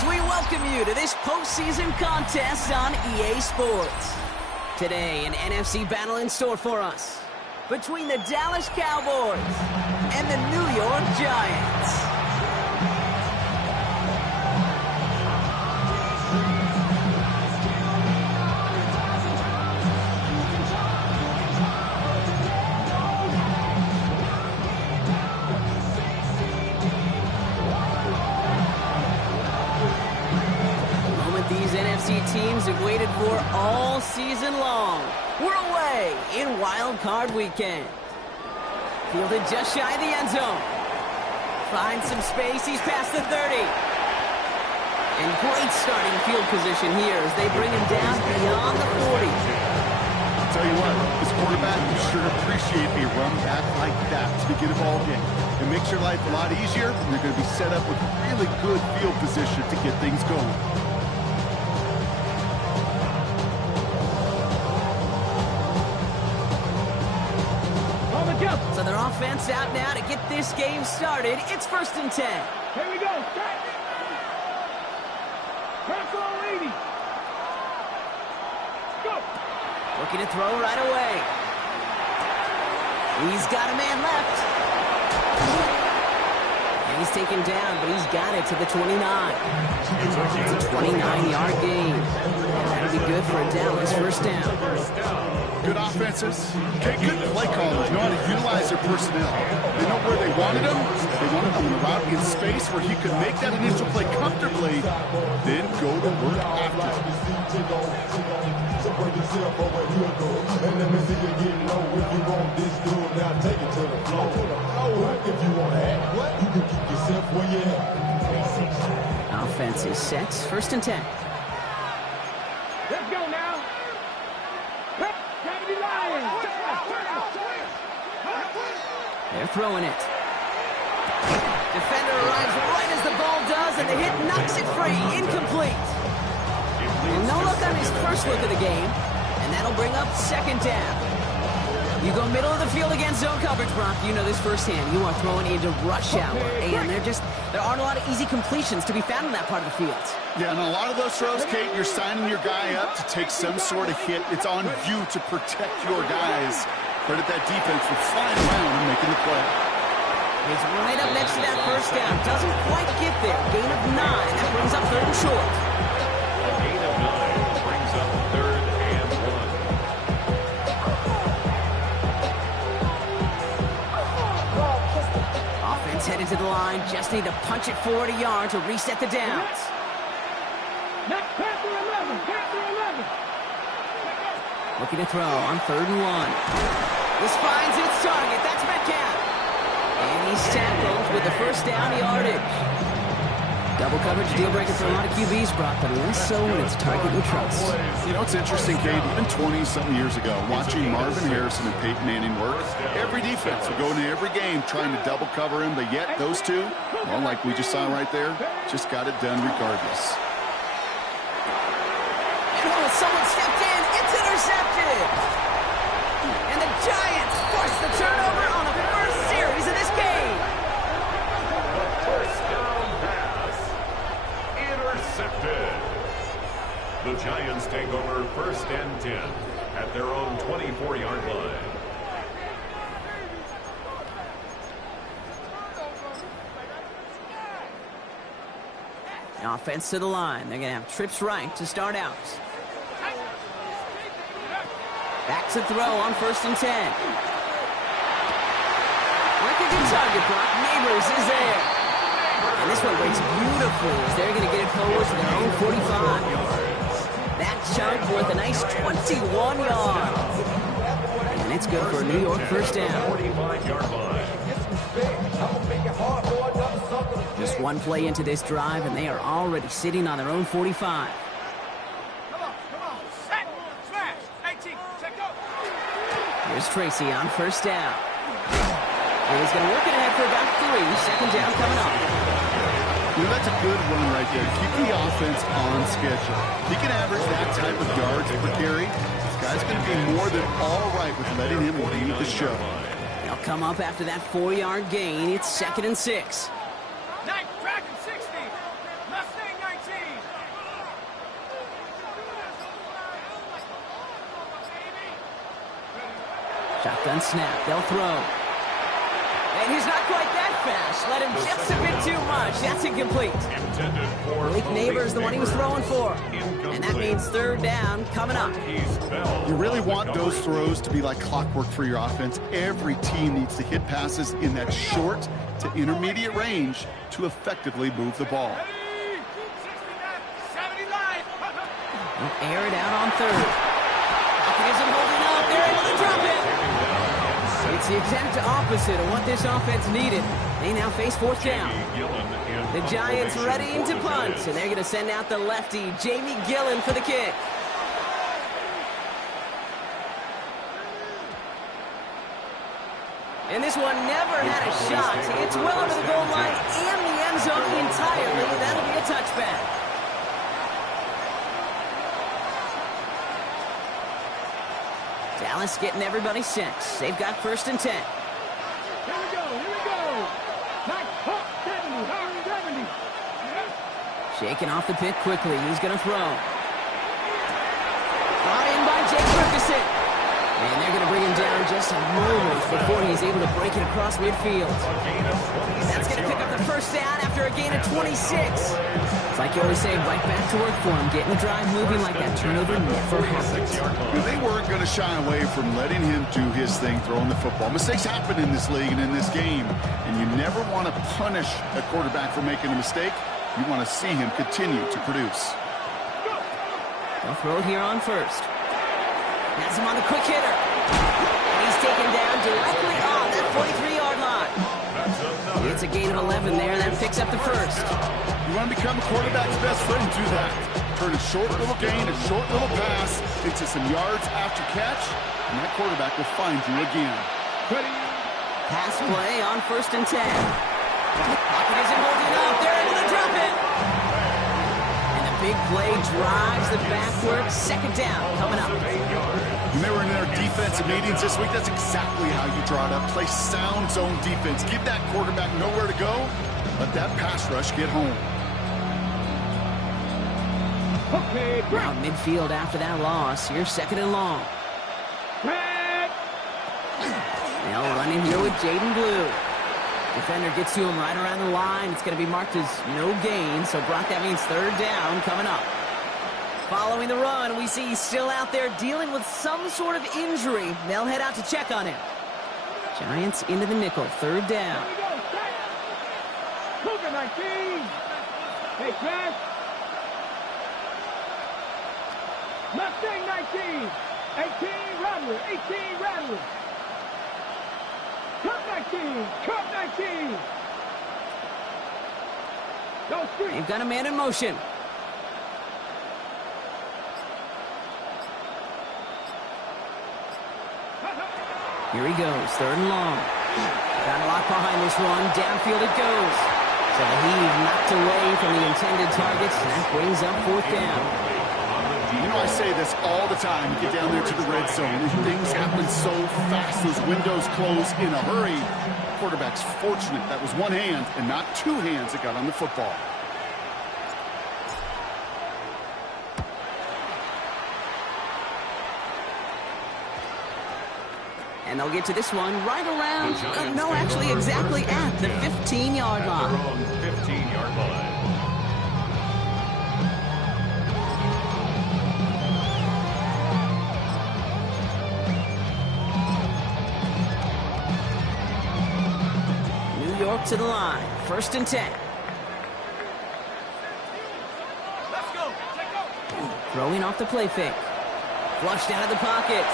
as we welcome you to this postseason contest on EA Sports. Today, an NFC battle in store for us between the Dallas Cowboys and the New York Giants. Teams have waited for all season long. We're away in Wild Card Weekend. Fielded just shy of the end zone. Finds some space. He's past the 30. And great starting field position here as they bring him down beyond the 40. I'll tell you what, this quarterback will sure appreciate a run back like that to begin a ball game. It makes your life a lot easier, and you're going to be set up with really good field position to get things going. So their offense out now to get this game started. It's 1st and 10. Here we go. Press on lady. Go. Looking to throw right away. He's got a man left. And he's taken down, but he's got it to the 29. It's a 29-yard gain. And that'll be good for a Dallas first down. Good offenses, okay, good play callers, know how to utilize their personnel. They know where they wanted him. They wanted him in the route in space where he could make that initial play comfortably, then go to work after. Offense is set. 1st and 10. Let's go now. They're throwing it. Defender arrives right as the ball does, and the hit knocks it free. Incomplete. And no look on his first look of the game, and that'll bring up 2nd down. You go middle of the field against zone coverage, Brock. You know this firsthand. You are throwing into rush hour, and there aren't a lot of easy completions to be found in that part of the field. Yeah, and a lot of those throws, Kate, you're signing your guy up to take some sort of hit. It's on you to protect your guys. Credit that defense for flying around and making the play. He's right up next to that first down. Doesn't quite get there. Gain of 9. That brings up 3rd and short. A gain of 9 brings up 3rd and 1. Offense headed to the line. Just need to punch it forward a yard to reset the downs. Panther 11. Panther 11. Looking to throw on 3rd and 1. This finds its target. That's Metcalf. And he's tackled with the first down yardage. Double coverage deal breaker for a lot of QBs, Brock, but less so when it's target you trust. You know, it's interesting, Kate, even 20-something years ago, watching Marvin Harrison and Peyton Manning work, every defense would go into every game trying to double cover him, but yet those two, well, like we just saw right there, just got it done regardless. And someone stepped in. It's intercepted. And the Giants force the turnover on the first series of this game. First down pass. Intercepted. The Giants take over 1st and 10 at their own 24-yard line. The offense to the line. They're going to have trips right to start out. Back to throw on 1st and 10. Like a good target, Brock. Neighbors is there. And this one breaks beautifully as they're going to get it forward to their own 45. That chunk worth a nice 21 yards. And it's good for a New York first down. 45-yard line. Just one play into this drive, and they are already sitting on their own 45. Here's Tracy on 1st down. And he's going to work it ahead for about 3. 2nd down coming up. You know, that's a good run right there. Keep the offense on schedule. He can average that type of yards per carry. This guy's going to be more than all right with letting him lead the show. They'll come up after that 4-yard gain. It's 2nd and 6. Dragon 60. Mustang 19. Shotgun snap. They'll throw. And he's not quite that fast. Let him just a bit too much. That's incomplete. Malik Neighbors, the one he was throwing for. And that means third down coming up. You really want those throws to be like clockwork for your offense. Every team needs to hit passes in that short to intermediate range to effectively move the ball. They'll air it out on third. Falcons isn't holding up. They're able to drop it. It's the exact opposite of what this offense needed. They now face fourth down. The Giants ready to punt, and they're going to send out the lefty, Jamie Gillen, for the kick. And this one never had a shot. It's well over the goal line and the end zone entirely. That'll be a touchback. Dallas getting everybody set. They've got 1st and 10. Here we go. Nice hook, 70. Shaking off the pick quickly. He's going to throw. Brought in by Jake Ferguson. And they're going to bring him down just a moment before he's able to break it across midfield. That's going to pick up the first down after a gain of 26. It's like you always say, right back to work for him. Getting the drive moving like that turnover never happened. They weren't going to shy away from letting him do his thing, throwing the football. Mistakes happen in this league and in this game. And you never want to punish a quarterback for making a mistake. You want to see him continue to produce. They'll throw it here on first. Has him on the quick hitter. And he's taken down directly on that 43-yard line. It's a gain of 11 there. That picks up the first. You want to become a quarterback's best friend, do that. Turn a short little gain, a short little pass into some yards after catch, and that quarterback will find you again. Pass play on 1st and 10. Pocket isn't holding up. They're able to drop it. And the big play drives the backward. 2nd down coming up. When they were in their defensive meetings this week, that's exactly how you draw it up. Play sound zone defense. Give that quarterback nowhere to go. Let that pass rush get home. Out midfield after that loss. Here's 2nd and long. They'll run in here with Jaden Blue. Defender gets to him right around the line. It's going to be marked as no gain. So, Brock, that means 3rd down coming up. Following the run, we see he's still out there dealing with some sort of injury. They'll head out to check on him. Giants into the nickel. 3rd down. Cougar 19. Hey, pass. Mustang 19. 18 Rattler. 18 Rattler. Cup 19. Cup 19. Go street. They've got a man in motion. Here he goes, 3rd and long. Got a lot behind this one. Downfield it goes. So the heave knocked away from the intended targets. That brings up 4th down. You know, I say this all the time. You get down there to the red zone, and things happen so fast. Those windows close in a hurry. Quarterback's fortunate that was one hand and not 2 hands that got on the football. And they'll get to this one right around, no, actually exactly at the 15-yard line. 15-yard line. New York to the line. 1st and 10. Let's go. Throwing off the play fake. Flushed out of the pocket.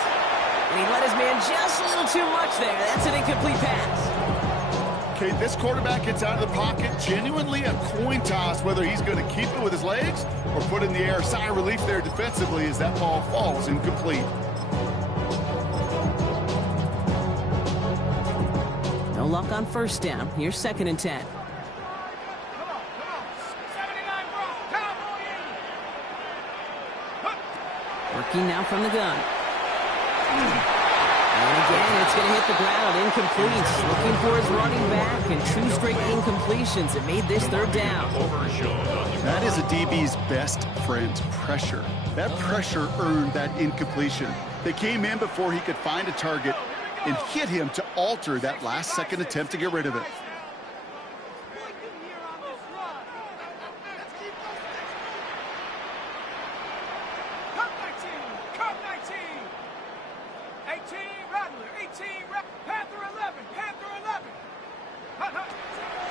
And he let his man just a little too much there. That's an incomplete pass. Okay, this quarterback gets out of the pocket. Genuinely a coin toss whether he's going to keep it with his legs or put it in the air. Sigh of relief there defensively as that ball falls incomplete. No luck on 1st down. Here's 2nd and 10. Come on. 79 bro. Cowboy. Working now from the gun. And again, it's going to hit the ground. Incomplete. Looking for his running back, and 2 straight incompletions that made this 3rd down. That is a DB's best friend, pressure. That pressure earned that incompletion. They came in before he could find a target, and hit him to alter that last-second attempt to get rid of it.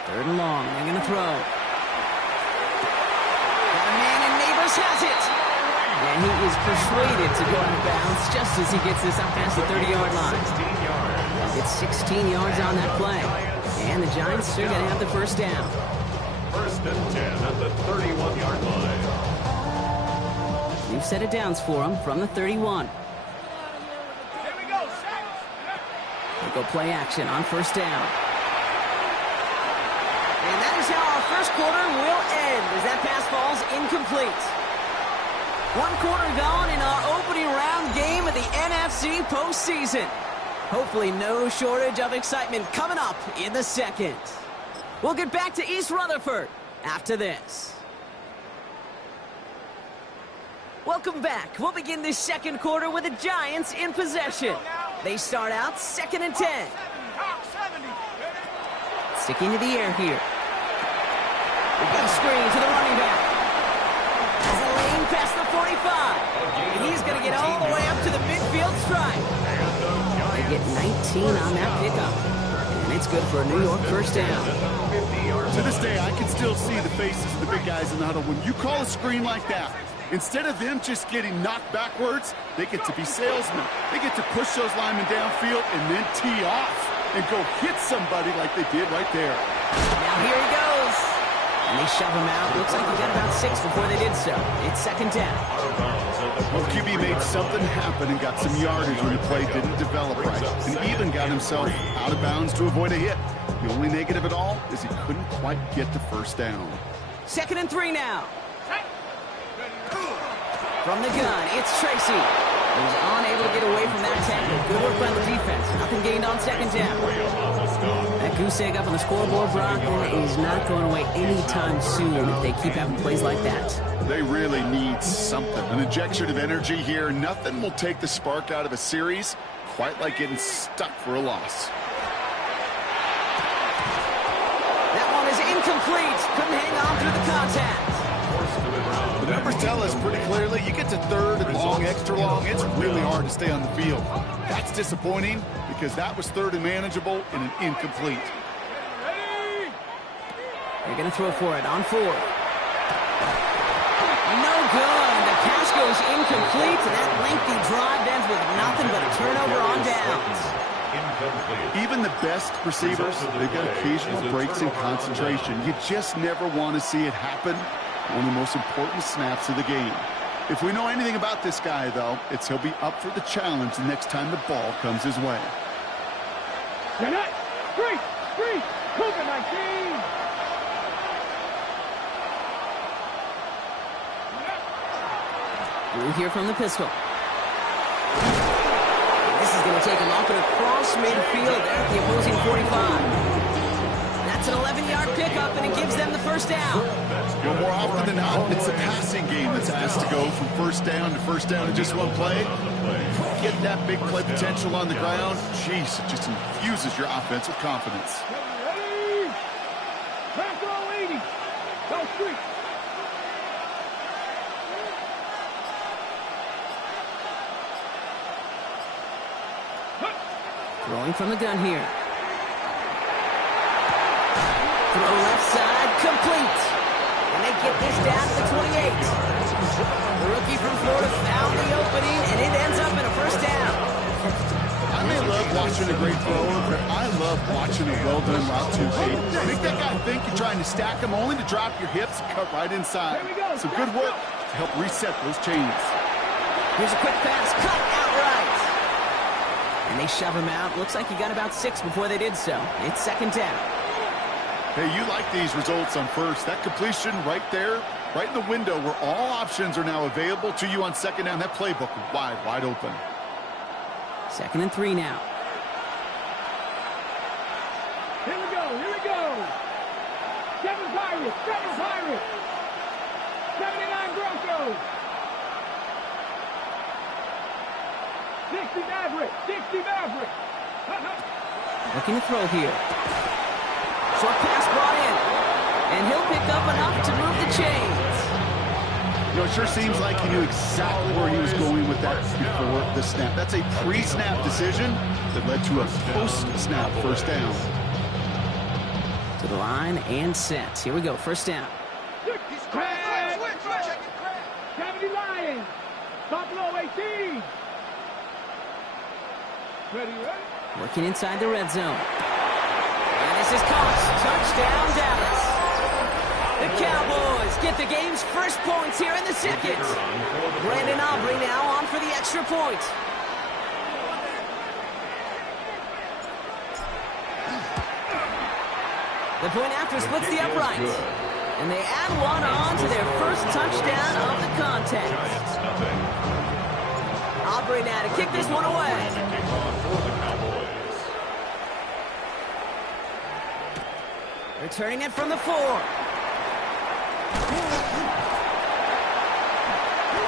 Third and long. They're going to throw. Got a man, and Neighbors has it. And he is persuaded to go out of bounds just as he gets this up past the 30-yard line. It's 16 yards on that play. And the Giants are going to have the first down. First and 10 at the 31-yard line. We've set it downs for him from the 31. Here we go, They go play action on first down. And that is how our first quarter will end as that pass falls incomplete. 1 quarter gone in our opening round game of the NFC postseason. Hopefully no shortage of excitement coming up in the second. We'll get back to East Rutherford after this. Welcome back. We'll begin this second quarter with the Giants in possession. They start out 2nd and 10. Sticking to the air here. We've got a screen to the running back. Has a lane past the 45. And he's going to get all the way up to the midfield stripe. They get 19 on that pickup. And it's good for a New York first down. To this day, I can still see the faces of the big guys in the huddle. When you call a screen like that, instead of them just getting knocked backwards, they get to be salesmen. They get to push those linemen downfield and then tee off and go hit somebody like they did right there. Now here he goes. And they shove him out. Looks like he got about 6 before they did so. It's 2nd down. Well, QB made something happen and got some yardage when the play didn't develop right. And even got himself out of bounds to avoid a hit. The only negative at all is he couldn't quite get to first down. 2nd and 3 now. From the gun, it's Tracy. He's unable to get away from that tackle. Good work by the defense. Nothing gained on 2nd down. That goose egg up on the scoreboard, Brock, is not going away anytime soon if they keep having plays like that. They really need something. An injection of energy here. Nothing will take the spark out of a series quite like getting stuck for a loss. That one is incomplete. Couldn't hang on through the contact. The numbers tell us pretty clearly, you get to 3rd and long, extra long, it's really hard to stay on the field. That's disappointing because that was 3rd and manageable and an incomplete. They're going to throw for it on 4th. No good. The pass goes incomplete, and that lengthy drive ends with nothing but a turnover on downs. Even the best receivers, they've got occasional breaks in concentration. You just never want to see it happen. One of the most important snaps of the game. If we know anything about this guy, though, it's he'll be up for the challenge the next time the ball comes his way. Cougar 19. We'll hear from the pistol. This is going to take him up and across midfield there at the opposing 45. That's an 11-yard pickup, and it gives them the first down. Well, more often than not, it's the passing game that's asked to go from first down in just one play. Get that big play potential on the ground. Jeez, it just infuses your offense with confidence. Ready? Back all 80. Go street. Throwing from the gun here. Throw left side, complete. And they get this down to the 28. The rookie from Florida found the opening, and it ends up in a first down. I may love watching a great thrower, but I love watching a well-done route to feet. Make that guy think you're trying to stack him only to drop your hips and cut right inside. Some good work to help reset those chains. Here's a quick pass, cut outright. And they shove him out. Looks like he got about 6 before they did so. It's 2nd down. Hey, you like these results on first. That completion right there, right in the window where all options are now available to you on 2nd down. That playbook wide open. 2nd and 3 now. Here we go. 7 Pirates. 79 Broncos. 60 Maverick. Looking to throw here. Short pass brought in. And he'll pick up enough to move the chains. You know, it sure seems like he knew exactly where he was going with that before the snap. That's a pre-snap decision that led to a post-snap first down. To the line and set. Here we go, first down. Kennedy Lions. Top low 18. Ready? Working inside the red zone. And this is caught. Touchdown, Dallas. The Cowboys get the game's first points here in the second. Brandon Aubrey now on for the extra point. The point after splits the upright. And they add one on to their first touchdown of the contest. Aubrey now to kick this one away. Returning it from the 4.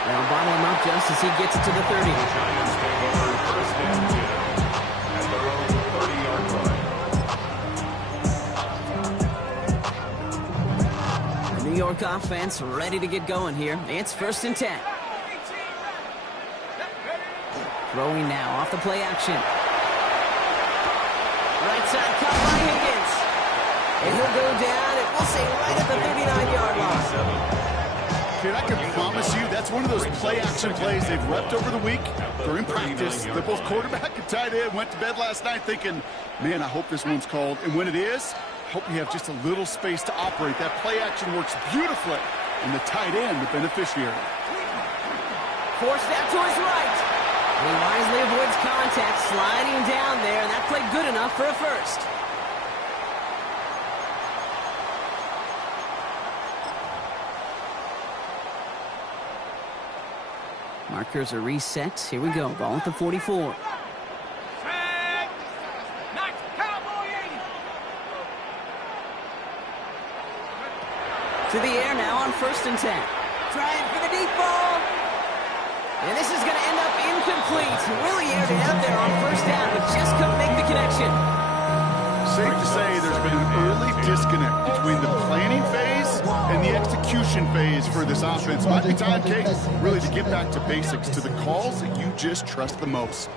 They'll bottle him up just as he gets it to the 30. Giants take over first and 10 at their own 30-yard line. The New York offense ready to get going here. It's first and 10. Throwing now off the play action. Right side caught by Higgins. And he'll go down, and we'll say right at the 39-yard line. Dude, I can promise you that's one of those play-action plays they've repped over the week during practice. They're both quarterback and tight end went to bed last night thinking, man, I hope this one's called. And when it is, I hope you have just a little space to operate. That play-action works beautifully, and the tight end, the beneficiary. Forced out to his right. He wisely avoids contact, sliding down there, and that played good enough for a first. Markers are reset. Here we go. Ball at the 44. To the air now on first and 10. Trying for the deep ball. And this is going to end up incomplete. Really aired it out there on first down, but just couldn't make the connection. Safe to say there's been an early disconnect between the planning phase and the execution phase for this offense. Might be time, Kate, really to get back to basics, to the calls that you just trust the most.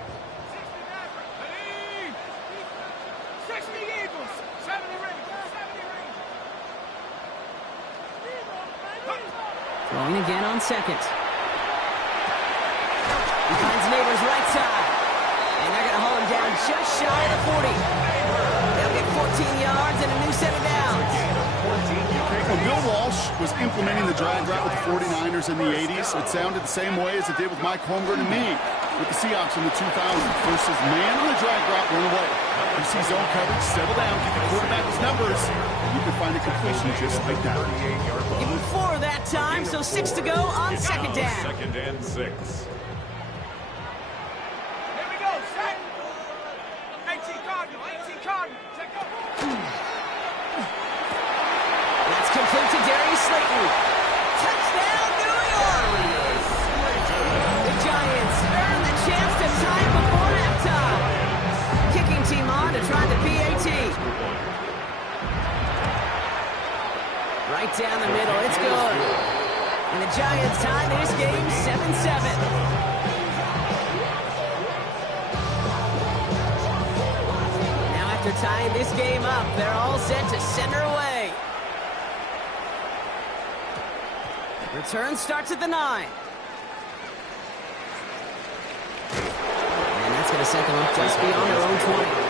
60 Eagles. 70 rings. Throwing again on second. He finds Neighbors right side. And they're going to haul him down just shy of the 40. They'll get 14 yards and a new set of downs. When Bill Walsh was implementing the drag route with the 49ers in the 80s, it sounded the same way as it did with Mike Holmgren and me with the Seahawks in the 2000s. Versus man on the drag route, run away. You see zone coverage, settle down, give the quarterback his numbers, and you can find a completion just like that. Give him 4 that time, so 6 to go on second down. Second and 6. That's complete to Darius Slayton. Touchdown, New York! The Giants earn the chance to tie it before halftime. Kicking team on to try the PAT. Right down the middle, it's good. And the Giants tie this game 7-7. After tying this game up, they're all set to send her away. Return starts at the 9. And that's going to set them up just beyond their own 20.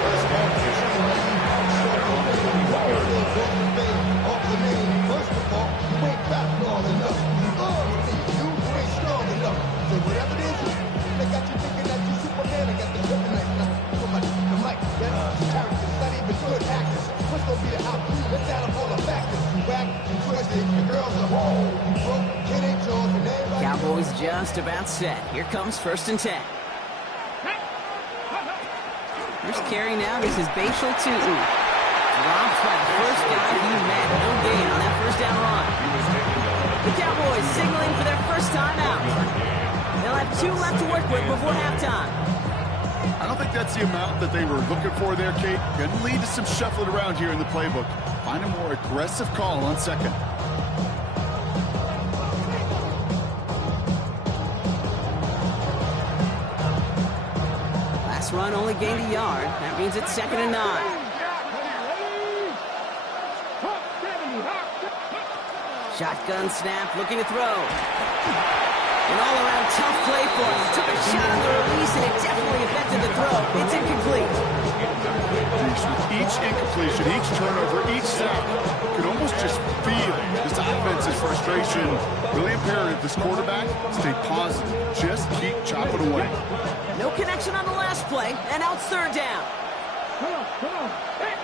Cowboys just about set. Here comes first and 10. First carry now. This is Bashal Tutin. Dropped by the first guy he met. No gain on that first down run. The Cowboys signaling for their first time out. They'll have 2 left to work with before halftime. I don't think that's the amount that they were looking for there, Kate. Going to lead to some shuffling around here in the playbook. Find a more aggressive call on second. Last run only gained a yard. That means it's 2nd and 9. Shotgun snap, looking to throw. An all-around tough play for him. Took a shot on the release, and it definitely affected the throw. It's incomplete. With each incompletion, each turnover, each sack, you could almost just feel this offense's frustration. Really imperative this quarterback stay positive. Just keep chopping away. No connection on the last play, and now it's 3rd down. Come on. Hey,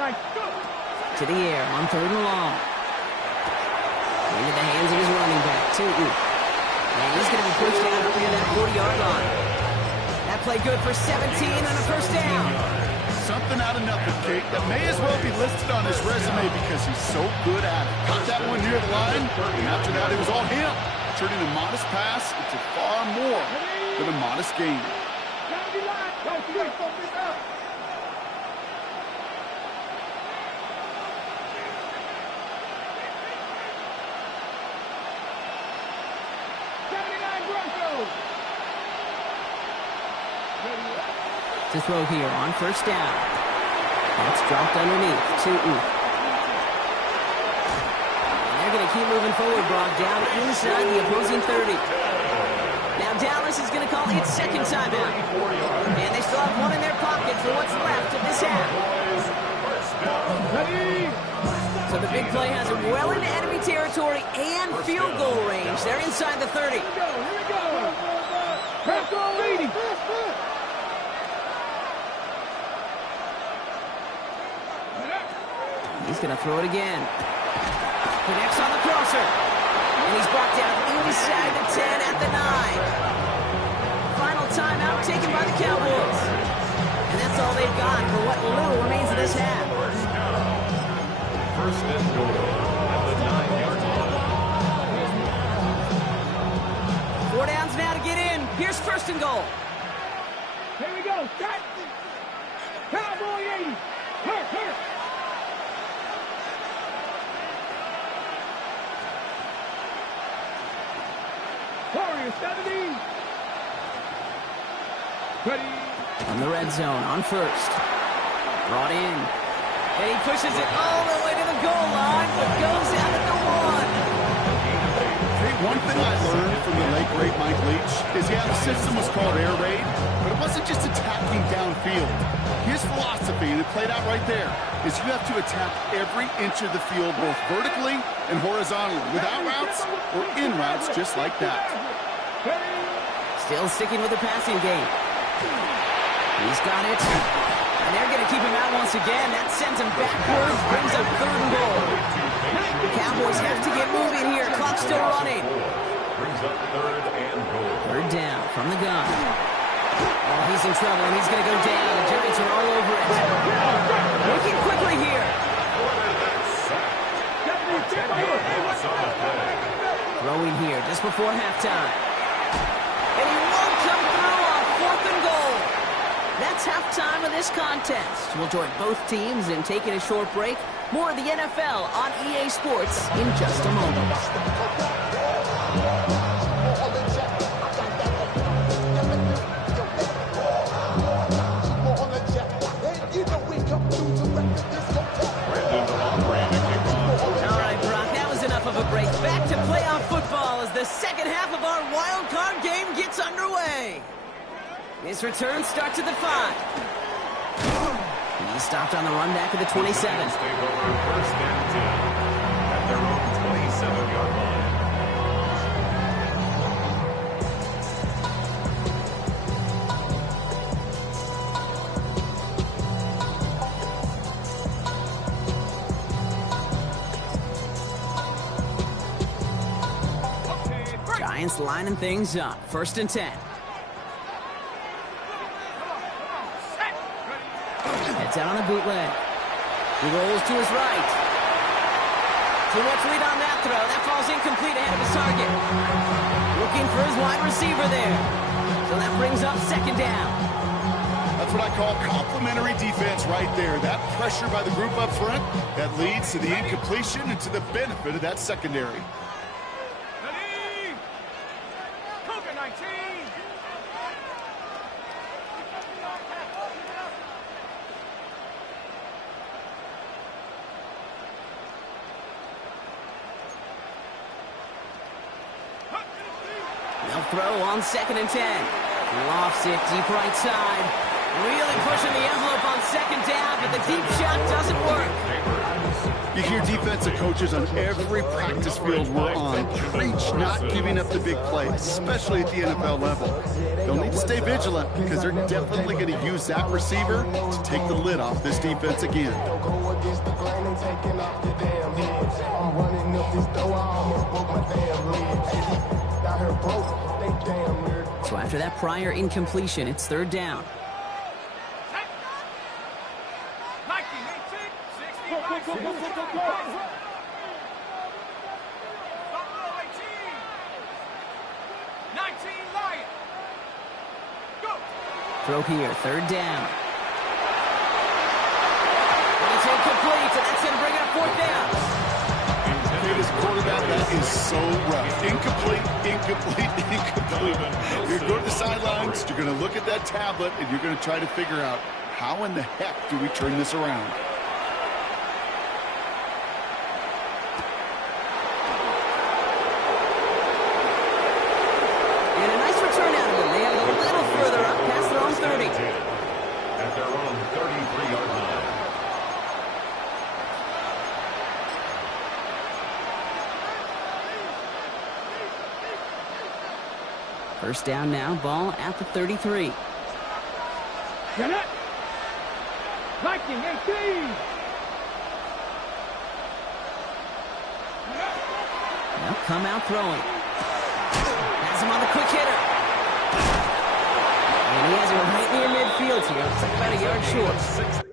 nice. Go. To the air on 3rd and long. Into the hands of his running back, Tutu. And he's going to be pushed out up near that 40-yard line. That play good for 17 and a 1st down. Something out of nothing, Kate. That may as well be listed on his resume because he's so good at it. Got that one near the line, and after that it was all him. Turning a modest pass into far more than a modest gain. To throw here on 1st down. That's dropped underneath. Tutu. They're going to keep moving forward, Brock, down inside the opposing 30. Now Dallas is going to call its 2nd timeout. And they still have one in their pocket for what's left of this half. So the big play has them well into enemy territory and field goal range. They're inside the 30. Here we go. Press on leading. He's going to throw it again. Connects on the crosser. And he's brought down inside the 10 at the 9. Final timeout taken by the Cowboys. And that's all they've got for what little remains of this half. 1st and goal at the 9-yard line. 4 downs now to get in. Here's 1st and goal. Here we go. Set. Cowboy 80. Hurt. Warriors 70. Ready. On the red zone on 1st. Brought in. And he pushes it all the way to the goal line, but goes out at the 1. Hey, one thing I learned from the late great Mike Leach is, yeah, the system was called air raid, but it wasn't just attacking downfield. His philosophy, and it played out right there, is you have to attack every inch of the field, both vertically and horizontally, without routes or in routes, just like that. Still sticking with the passing game. He's got it. And they're going to keep him out once again. That sends him backwards, brings up 3rd and goal. The Cowboys have to get moving here. Clock's still running. Brings up 3rd and goal. 3rd down from the gun. Oh, he's in trouble, and he's going to go down. The Giants are all over it. Looking quickly here. Throwing here just before halftime. And he won't come through on 4th and goal. That's halftime of this contest. We'll join both teams in taking a short break. More of the NFL on EA Sports in just a moment. All right, Brock, that was enough of a break. Back to playoff football as the 2nd half of our wild card game gets underway. His return starts at the 5. He stopped on the run back at the 27. Take over 1st and 10 at their own 27-yard line. Giants lining things up. 1st and 10. Heads out on the bootleg. He rolls to his right. Too much lead on that throw. That falls incomplete ahead of his target. Looking for his wide receiver there. So that brings up second down. That's what I call complimentary defense right there. That pressure by the group up front, that leads to the incompletion and to the benefit of that secondary. Cougar 19. They'll throw on 2nd and 10. Lofts it deep right side. Really pushing the envelope on second down, but the deep shot doesn't work. You hear defensive coaches on every practice field we're on preach not giving up the big play, especially at the NFL level. They'll need to stay vigilant because they're definitely going to use that receiver to take the lid off this defense again. So after that prior incompletion, it's 3rd down. Throw here, 3rd down. And it's incomplete, and that's going to bring up 4th down. This quarterback, that is so rough. Incomplete, incomplete, incomplete. You're going to the sidelines, you're going to look at that tablet, and you're going to try to figure out how in the heck do we turn this around. And a nice return out of them. They have it a little further up past their own 30. At their own 33-yard line. First down now, ball at the 33. Get it. Viking 18. Now come out throwing. Has him on the quick hitter. And he has it right near midfield here. Looks like about a yard short.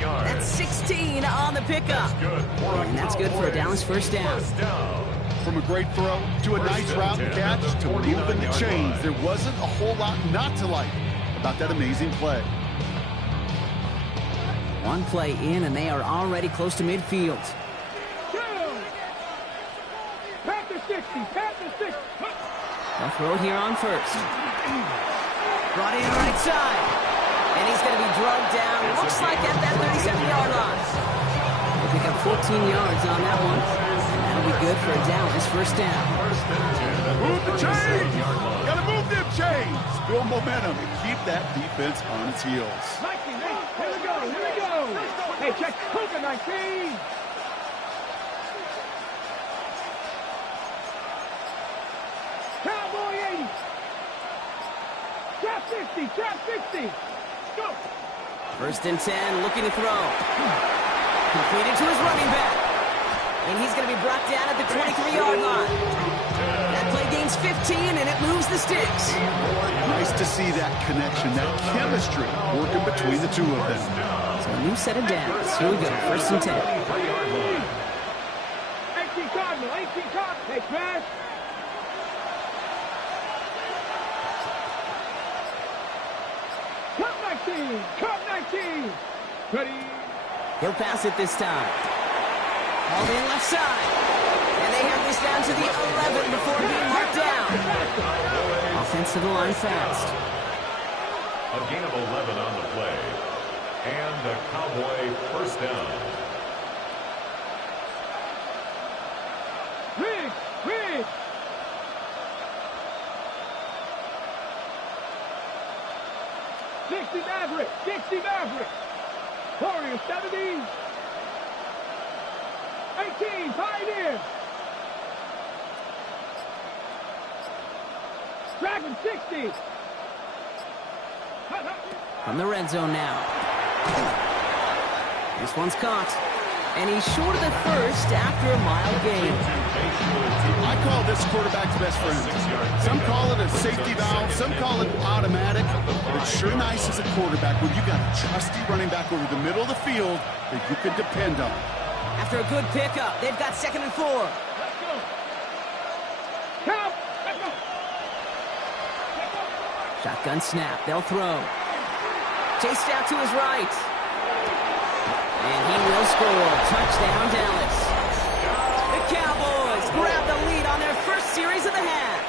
That's 16 on the pickup. And that's good for a Dallas first down. From a great throw to a nice route and catch to moving the chains, there wasn't a whole lot not to like about that amazing play. One play in, and they are already close to midfield. Panther 60, Panther 60. They'll throw here on first. Brought in right side. And he's going to be drugged down, looks like at that 37-yard line. They'll pick up 14 yards on that one. And that'll be good for a Dallas first down. Move the chains! Gotta move them chains! Build momentum and keep that defense on its heels. 19, here we go, here we go. Hey, check Cougar 19. Cowboy 80. Trap 60, trap 60. Go. First and 10, looking to throw. Completed to his running back. And he's going to be brought down at the 23-yard line. That play gains 15, and it moves the sticks. Nice to see that connection, that chemistry working between the two of them. So a new set of downs. Here we go, 1st and 10. 18 Cardinal, 18 Cardinal. Hey, Crash. Cut 19, cut 19. Ready. He'll pass it this time. All in left side. And they have this down to the 11 before being marked down. Offensive line fast. A gain of 11 on the play. And a Cowboy first down. Rig. 60 Maverick, 60 Maverick. Warriors 70. 18 Pioneer. Dragon 60. From the red zone now. This one's caught. And he's short of the first after a mile gain. I call this quarterback's best friend. Some call it a safety valve, some call it automatic. But sure nice as a quarterback when you got a trusty running back over the middle of the field that you can depend on. After a good pickup, they've got 2nd and 4. Let's go. Count. Let's go. Shotgun snap. They'll throw. Chased out to his right. And he will score. Touchdown, Dallas. The Cowboys grab the lead on their first series of the half.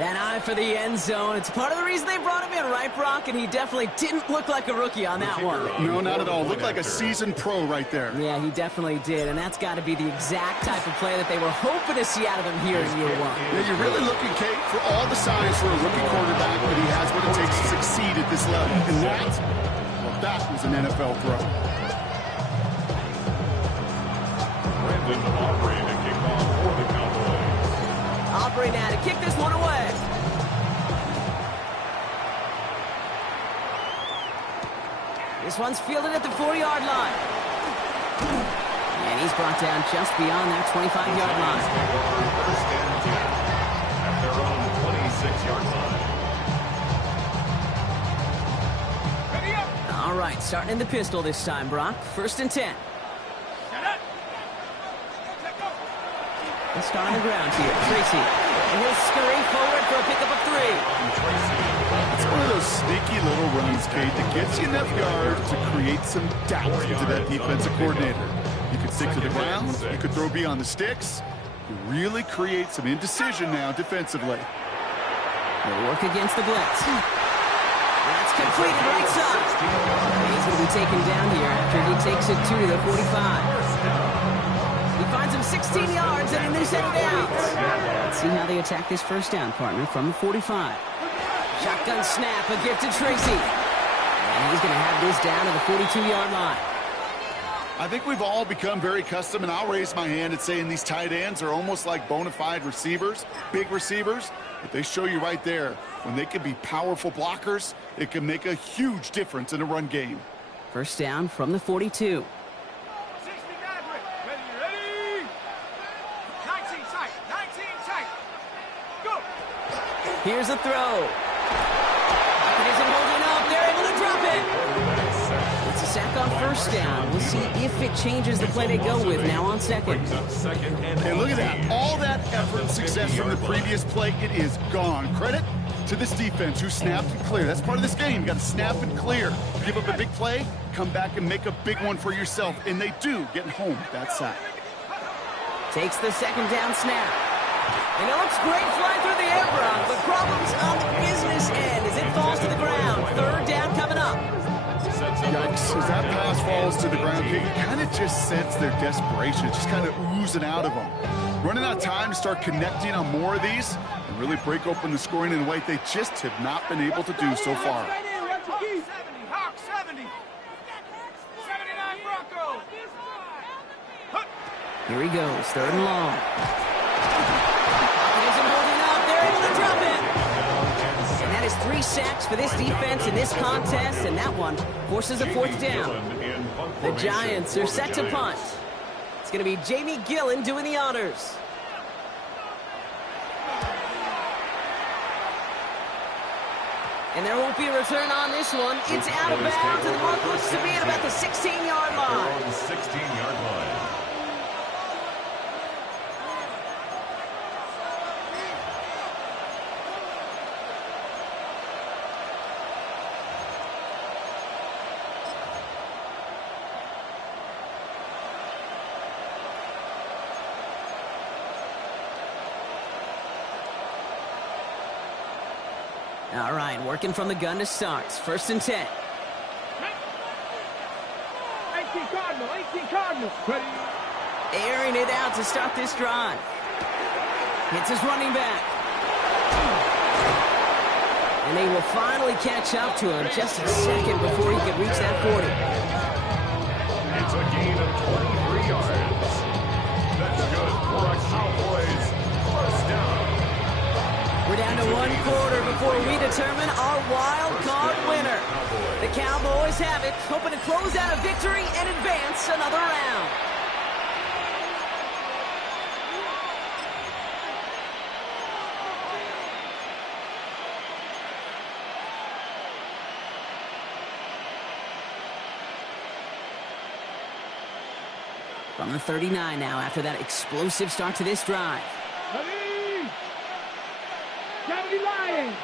That eye for the end zone. It's part of the reason they brought him in, right, Brock? And he definitely didn't look like a rookie on that one. No, not at all. Looked like a seasoned pro right there. Yeah, he definitely did. And that's got to be the exact type of play that they were hoping to see out of him here in year one. Yeah, you're really looking, Kate, for all the signs for a rookie quarterback, but he has what it takes to succeed at this level. And that was an NFL throw. Brandon Aubrey to kick off for the Cowboys. Aubrey now to kick this one away. This one's fielded at the 4-yard line. And he's brought down just beyond that 25-yard line. First and 10 at their own 26-yard line. All right, starting in the pistol this time, Brock. 1st and 10. Let's start on the ground here. Tracy. And he'll scurry forward for a pickup of 3. It's one of those sneaky little runs, Kate, that gets you enough yards to create some doubt into that defensive coordinator. You could stick to the ground. You could throw beyond the sticks. You really create some indecision now defensively. He'll work against the blitz. That's completed right side. He's going to be taken down here after he takes it to the 45. He finds him 16 yards and a new set of downs. Let's see how they attack this first down, partner, from the 45. Shotgun snap, a gift to Tracy. And he's going to have this down to the 42-yard line. I think we've all become very accustomed, and I'll raise my hand at saying these tight ends are almost like bona fide receivers, big receivers. But they show you right there, when they can be powerful blockers, it can make a huge difference in a run game. First down from the 42. 60 Maverick. Ready. 19 tight. 19 tight. Go. Here's a throw. Pocket isn't holding up. They're able to drop it. It's a sack on first down. We'll see if it changes the play they go with now on 2nd. And look at that. All that effort and success from the previous play, it is gone. Credit to this defense who snapped and cleared. That's part of this game. You got to snap and clear. Give up a big play, come back and make a big one for yourself. And they do, getting home that side. Takes the 2nd down snap. And it looks great flying through the air, Brock, but problems on the business end as it falls to the ground. 3rd down coming up. Yikes, as that pass falls to the ground, you kind of just sense their desperation. It's just kind of oozing out of them. Running out of time to start connecting on more of these and really break open the scoring in a way they just have not been able to do so far. 70, Hawk 70. 79 Bronco. Here he goes, 3rd and long. It isn't holding up. They're able to drop it. And that is 3 sacks for this defense in this contest, and that one forces a 4th down. The Giants are set to punt. It's going to be Jamie Gillen doing the honors. And there won't be a return on this one. It's out of bounds, and the mark looks to be at about the 16-yard line. Their own 16-yard line. All right, working from the gun to start. 1st and 10. 18 Cardinal, 18 Cardinal. Ready. Airing it out to start this drive. Hits his running back. And they will finally catch up to him just a second before he could reach that 40. It's a gain of 23 yards. That's good for a Cowboys first down. We're down to 1 quarter before we determine our wild card winner. The Cowboys have it, hoping to close out a victory and advance another round. From the 39 now after that explosive start to this drive. Ready. Gravity Lions.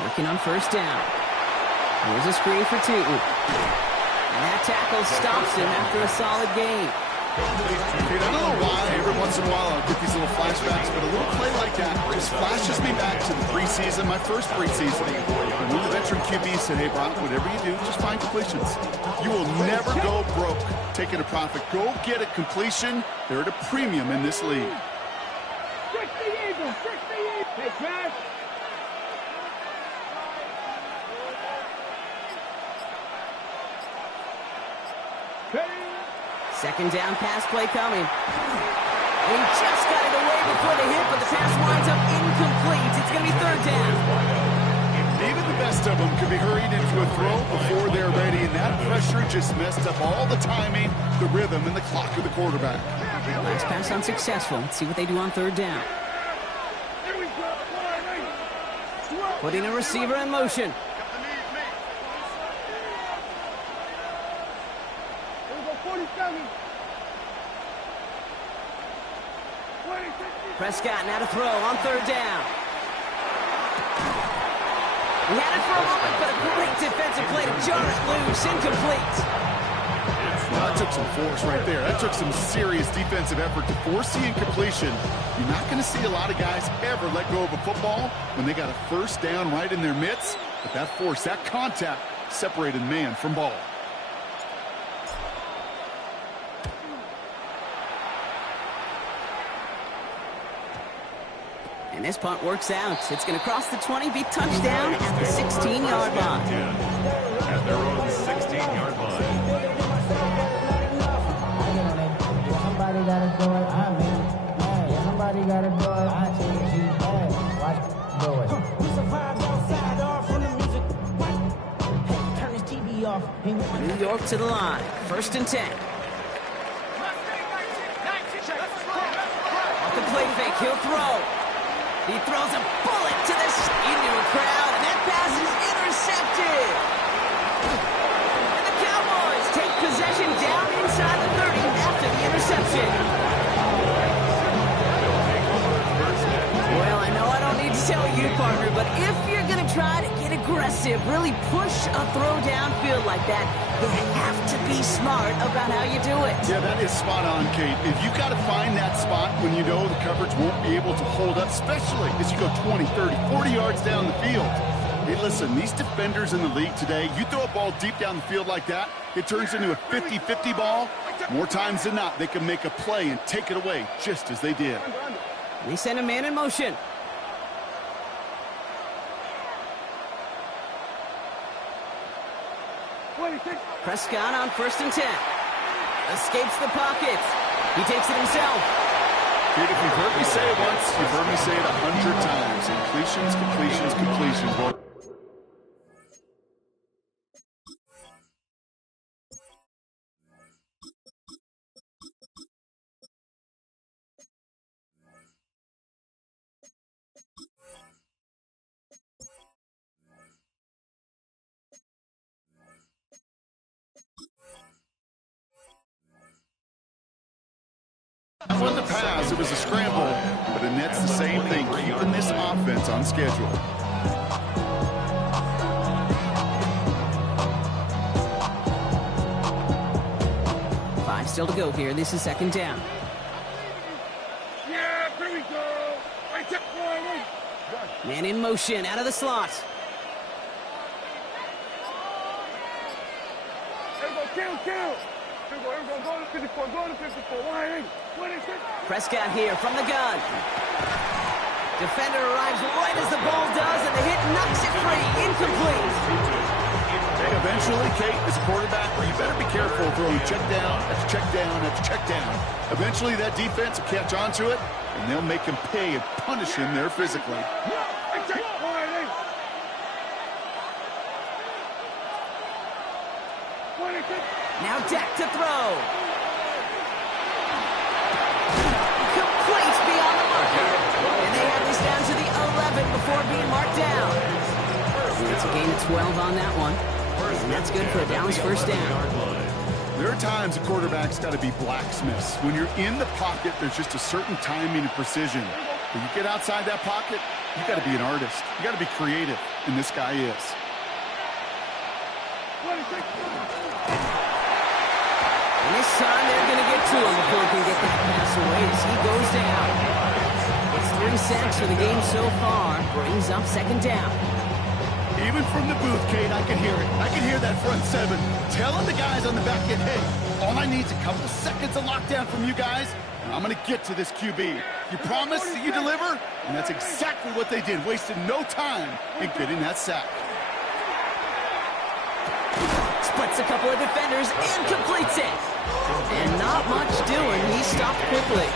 Working on 1st down. Here's a screen for Tootin. And that tackle stops him after a solid gain. I don't know why every once in a while I'll get these little flashbacks, but a little play like that just flashes me back to the preseason, my first preseason. When the veteran QB said, hey, Brock, whatever you do, just find completions. You will never go broke taking a profit. Go get a completion. They're at a premium in this league. Trick the Eagles, trick the Eagles. Hey, Trash. Ready. 2nd down pass play coming. He just got it away before the hit, but the pass winds up incomplete. It's going to be 3rd down. Even the best of them could be hurried into a throw before they're ready, and that pressure just messed up all the timing, the rhythm, and the clock of the quarterback. Last pass unsuccessful. Let's see what they do on 3rd down. Here we go. Putting a receiver in motion. Here we go, 47. 26. Prescott now to throw on 3rd down. He had it for a moment, but a great defensive play to jar it loose. Incomplete. Well, that took some force right there. That took some serious defensive effort to force the incompletion. You're not going to see a lot of guys ever let go of a football when they got a 1st down right in their midst. But that force, that contact, separated man from ball. And this punt works out. It's going to cross the 20, be touchdown at the 16-yard line. At their own 16-yard line. Somebody gotta do it, I mean, hey, somebody gotta do it, I change you, hey, watch, do it. We survived outside, off from the music, hey, turn this TV off. New York to the line, 1st and 10. Off the play fake, he'll throw. He throws a bullet to the into a crowd, and that pass is intercepted. And the Cowboys take possession down inside the 30 after the interception. Well, I know I don't need to tell you, partner, but if you're going to try to get aggressive, really push a throw downfield like that, you have to be smart about how you do it. Yeah, that is spot on, Kate. If you got to find that spot when you know the coverage won't be able to hold up, especially as you go 20, 30, 40 yards down the field. Hey, listen, these defenders in the league today, you throw a ball deep down the field like that, it turns into a 50-50 ball. More times than not, they can make a play and take it away just as they did. They send a man in motion. Prescott on 1st and 10. Escapes the pocket. He takes it himself. Kate, if you've heard me say it once, you've heard me say it 100 times. Completions, completions, completions. Well, pass. It was a scramble. But the net's the same thing, keeping this offense on schedule. Still to go here. This is second down. Yeah, here we go. Man in motion, out of the slot. Here we go, kill. Here we go, go to 54, go to 54. What is it? Prescott here from the gun. Defender arrives right as the ball does, and the hit knocks it free. Incomplete. Eventually, Kate, as a quarterback, you better be careful throwing check down after check down after check down. Eventually, that defense will catch on to it, and they'll make him pay and punish him there physically. Now Dak to throw. Complete beyond the marker. And they have this down to the 11 before being marked down. It's a gain of 12 on that one. And that's good for a Dallas first down. There are times a quarterback's got to be blacksmiths. When you're in the pocket, there's just a certain timing and precision. When you get outside that pocket, you got to be an artist. You got to be creative, and this guy is. And this time they're going to get to him before he can get the pass away as he goes down. It's 3 sacks for the game so far. Brings up second down. Even from the booth, Kate, I can hear it. I can hear that front seven telling the guys on the back end, hey, all I need is a couple seconds of lockdown from you guys, and I'm going to get to this QB. You promise that you deliver? And that's exactly what they did, wasted no time in getting that sack. Splits a couple of defenders and completes it. And not much doing. He stopped quickly.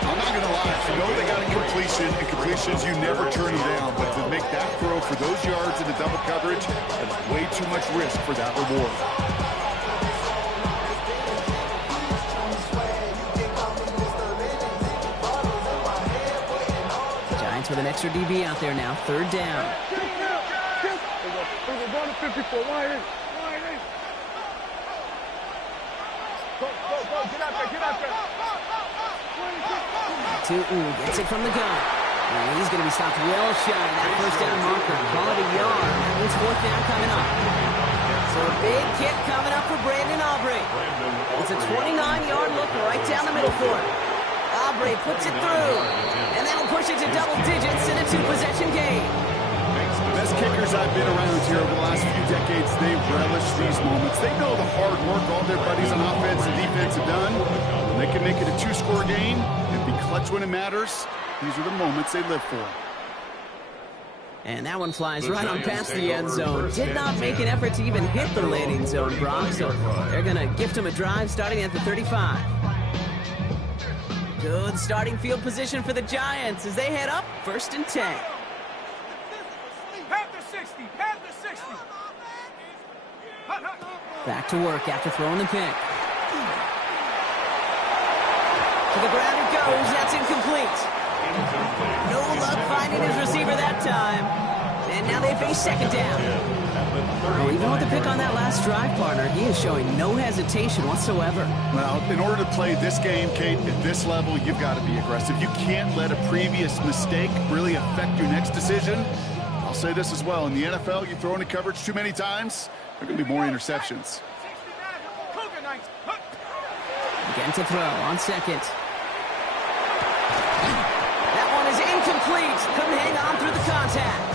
I'm not going to lie. You know they got a completion, and completions, you never turn them down. But to make that throw for those yards in the double coverage, that's way too much risk for that reward. Giants with an extra DB out there now. Third down. We're going to 54. Wide in. Go. Get out there. Tootin gets it from the gun. And he's going to be stopped well shy of that first down marker. Call it a yard. That means fourth down coming up. So a big kick coming up for Brandon Aubrey. It's a 29-yard look right down the middle for him. Aubrey puts it through. And that'll push it to double digits in a 2-possession game. The best kickers I've been around here over the last few decades, they relish these moments. They know the hard work all their buddies on offense and defense have done. And they can make it a 2-score game and be clutch when it matters. These are the moments they live for. And that one flies right on past the end zone. Did not make an effort to even hit the landing zone, Brock. So they're going to gift him a drive starting at the 35. Good starting field position for the Giants as they head up 1st and 10. Back to work after throwing the pick. To the ground it goes. That's incomplete. No luck finding his receiver that time. And now they face second down. Oh, even with the pick on that last drive, partner, he is showing no hesitation whatsoever. Well, in order to play this game, Kate, at this level, you've got to be aggressive. You can't let a previous mistake really affect your next decision. I'll say this as well. In the NFL, you throw into coverage too many times, there are going to be more interceptions. Again to throw on second. That one is incomplete. Couldn't hang on through the contact.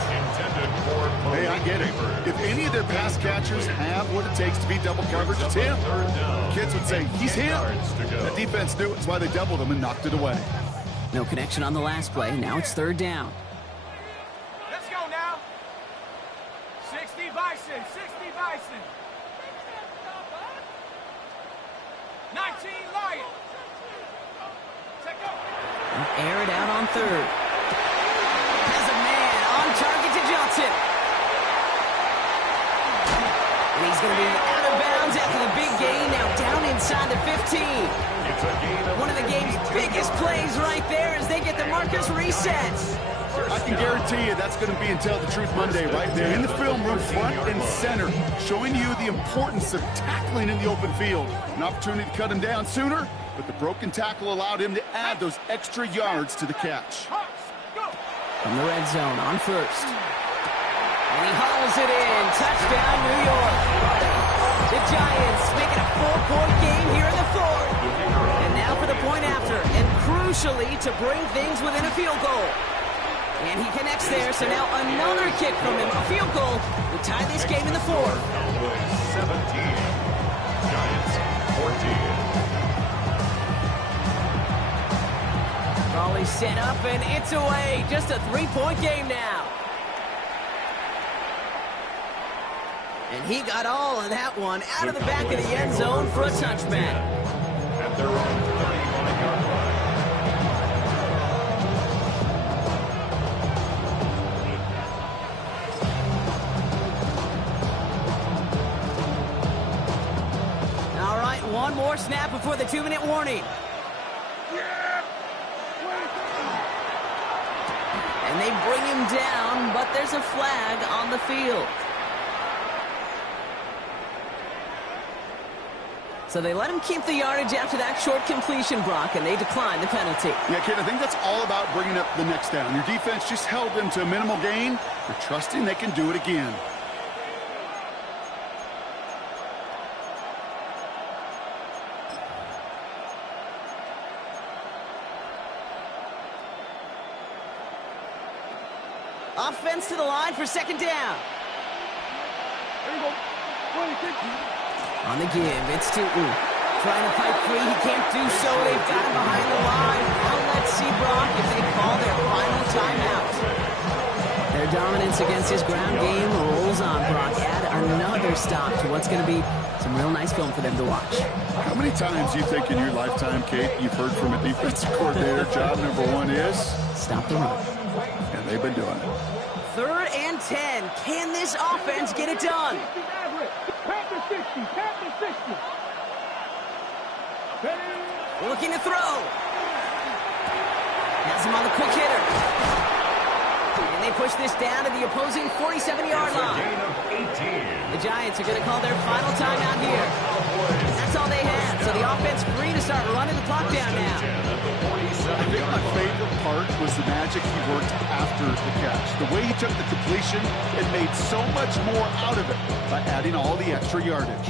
Hey, I get it. If any of their pass catchers have what it takes to be double coverage, it's him. Kids would say, he's him. The defense knew it. That's why they doubled him and knocked it away. No connection on the last play. Now it's third down. Let's go now. 60 Bison. 19 Lion. Air it out on third. Has a man on target to Johnson. And he's going to be out of bounds after the big gain. Now down inside the 15. One of the game's biggest plays right there as they get the markers reset. I can guarantee you that's going to be in Tell the Truth Monday right there in the film room, front and center, showing you the importance of tackling in the open field. An opportunity to cut him down sooner, but the broken tackle allowed him to add those extra yards to the catch. From the red zone on first. And he hauls it in. Touchdown, New York. The Giants make it a 4-point game here in the fourth. And now for the point after. And crucially, to bring things within a field goal. And he connects there, so now another kick from him. A field goal to tie this game in the fourth. Cowboys 17. Giants 14. Crawley set up, and it's away. Just a 3-point game now. And he got all of that one out of the back of the end zone for a touchback. At their own 35-yard line. All right, one more snap before the 2-minute warning. And they bring him down, but there's a flag on the field. So they let him keep the yardage after that short completion, Brock, and they decline the penalty. Yeah, kid, I think that's all about bringing up the next down. Your defense just held them to a minimal gain. You're trusting they can do it again. Offense to the line for second down. There you go. 26. On the give, it's Tootin. Trying to fight free, he can't do so. They've got him behind the line. Now let's see, Brock, if they call their final timeout. Their dominance against his ground game rolls on, Brock. Add another stop to what's going to be some real nice film for them to watch. How many times do you think in your lifetime, Kate, you've heard from a defensive coordinator, job number one is? Stop the run. And they've been doing it. 3rd and 10. Can this offense get it done? Pat the 60. Pat the 60. Looking to throw. Has him on the quick hitter. And they push this down to the opposing 47-yard line. Gain of 18. The Giants are going to call their final timeout here. That's all they had. So the offense free to start running the clock down now. I think my favorite part was the magic he worked after the catch. The way he took the completion and made so much more out of it by adding all the extra yardage.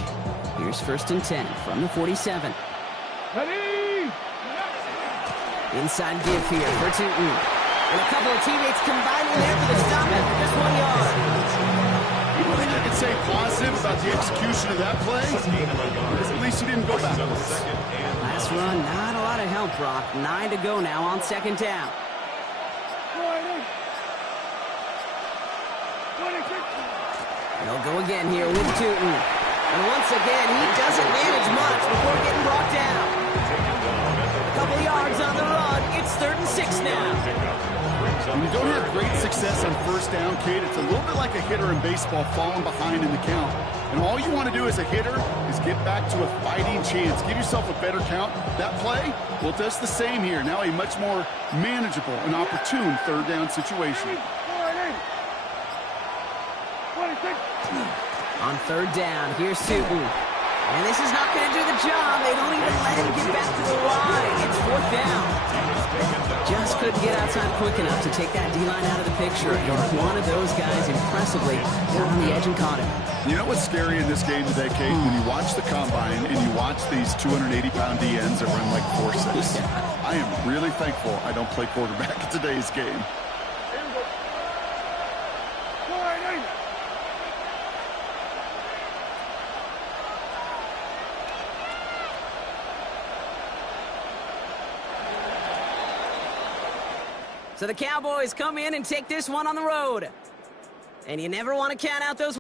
Here's 1st and 10 from the 47. Ready? Inside give here for Tootin. And a couple of teammates combining there for the stop after just 1 yard. You know what I could say positive about the execution of that play? Because at least he didn't go backwards. Last run, not a lot of help, Brock. 9 to go now on second down. 26. They'll go again here with Tootin. And once again, he doesn't manage much before getting brought down. A couple yards on the run. It's 3rd and 6 now. When you don't have great success on first down, Kate, it's a little bit like a hitter in baseball falling behind in the count. And all you want to do as a hitter is get back to a fighting chance. Give yourself a better count. That play, well, it does the same here. Now a much more manageable and opportune 3rd down situation. 26. On 3rd down, here's Tootin. And this is not going to do the job. They don't even let him get back to the line. It's 4th down. Just couldn't get outside quick enough to take that D-line out of the picture. And one of those guys impressively got on the edge and caught him. You know what's scary in this game today, Kate? When you watch the combine and you watch these 280-pound DNs that run like 4.6. I am really thankful I don't play quarterback in today's game. So the Cowboys come in and take this one on the road. And you never want to count out those